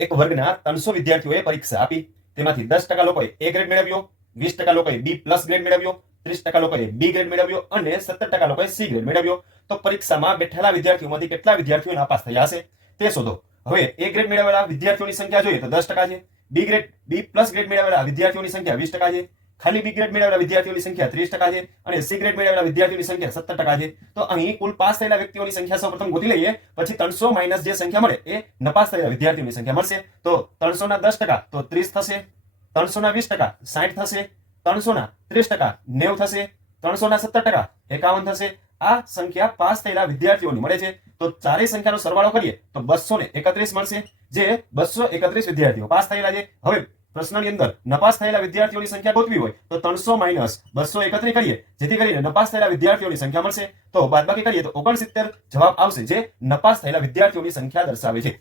એક વર્ગના 300 વિદ્યાર્થીઓએ પરીક્ષા આપી. તેમાંથી 10% લોકોએ A ગ્રેડ મેળવ્યો, 20% લોકોએ B+ ગ્રેડ મેળવ્યો, 30% લોકોએ B ગ્રેડ મેળવ્યો અને 17% લોકોએ C ગ્રેડ મેળવ્યો. તો પરીક્ષામાં બેઠેલા વિદ્યાર્થીઓમાંથી કેટલા વિદ્યાર્થીઓ નાપાસ થયા હશે તે શોધો. હવે A ગ્રેડ મેળવેલા વિદ્યાર્થીઓની સંખ્યા જોઈએ તો 10% છે. B+ ગ્રેડ મેળવેલા વિદ્યાર્થીઓની સંખ્યા 20% છે. ખાલી B ગ્રેડ મેળવેલા વિદ્યાર્થીઓની સંખ્યા 30% છે અને C ગ્રેડ મેળવેલા વિદ્યાર્થીઓની સંખ્યા 17% છે. તો અહીં કુલ પાસ થયેલા વ્યક્તિઓની સંખ્યા સૌપ્રથમ ગોતી લઈએ, પછી 300 માઇનસ જે સંખ્યા મળે એ નપાસ થયેલા વિદ્યાર્થીઓની સંખ્યા મળશે. તો 300 ના 10% તો 30 થશે, 300 ના 20% 60 થશે, 300 ના 30% 90 થશે, 300 ના 17% 51 થશે. આ સંખ્યા પાસ થયેલા વિદ્યાર્થીઓની મળે છે. તો ચારેય સંખ્યાનો સરવાળો કરીએ તો 231 મળશે, જે 231 વિદ્યાર્થીઓ પાસ થયેલા છે. હવે પ્રશ્નની અંદર નપાસ થયેલા વિદ્યાર્થીઓની સંખ્યા ગોતવી હોય તો 300 માઇનસ 231 કરીએ, જેથી કરીને નપાસ થયેલા વિદ્યાર્થીઓની સંખ્યા મળશે. તો બાદબાકી કરીએ તો 69 જવાબ આવશે, જે નપાસ થયેલા વિદ્યાર્થીઓની સંખ્યા દર્શાવે છે.